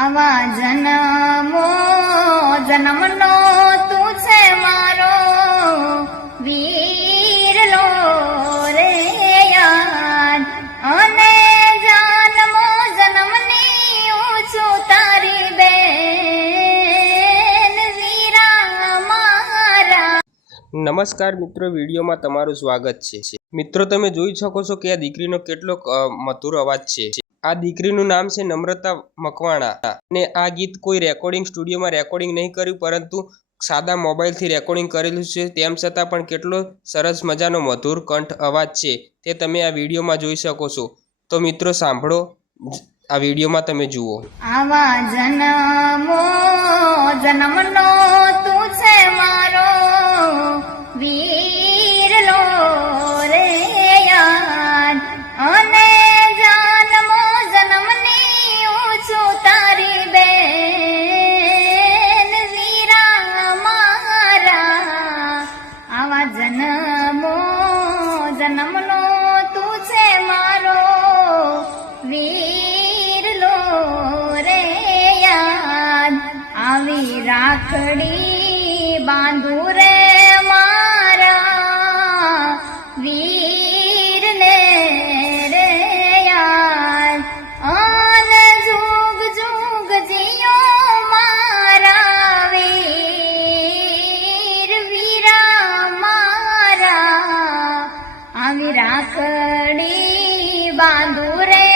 આવા જન્મો જન્મનો તું છે મારો વીરલો રે યાર, અને જન્મો જન્મની હું છું તારી બેન વીરા મારા. નમસ્કાર મિત્રો, વિડીયોમાં તમારું સ્વાગત છે. મિત્રો, તમે જોઈ શકો છો કે આ દીકરીનો કેટલો મધુર અવાજ છે. આ દીકરીનું નામ છે નમ્રતા મકવાણા અને આ ગીત કોઈ રેકોર્ડિંગ સ્ટુડિયોમાં રેકોર્ડિંગ નહીં કર્યું, પરંતુ સાદા મોબાઈલથી રેકોર્ડિંગ કરેલું છે. તેમ છતાં પણ કેટલો સરસ મજાનો મધુર કંઠ અવાજ છે તે તમે આ વિડીયોમાં જોઈ શકો છો. તો મિત્રો સાંભળો, આ વિડીયોમાં તમે જુઓ. આવા જન્મો જન્મનો તું છે મારો વીરલો રે યાર, અને જન્મો જન્મની હું છું તારી બેન વીરા મારા. આવા જન્મો જન્મનો તું છે મારો વીરલો રે યાર, આવી રાખડી બાંધુ રે મારા વીરને રે યાર, અને જુગ જુગ જીયો મારા વીર વીરા મારા. આવી રાખડી બાંધુ રે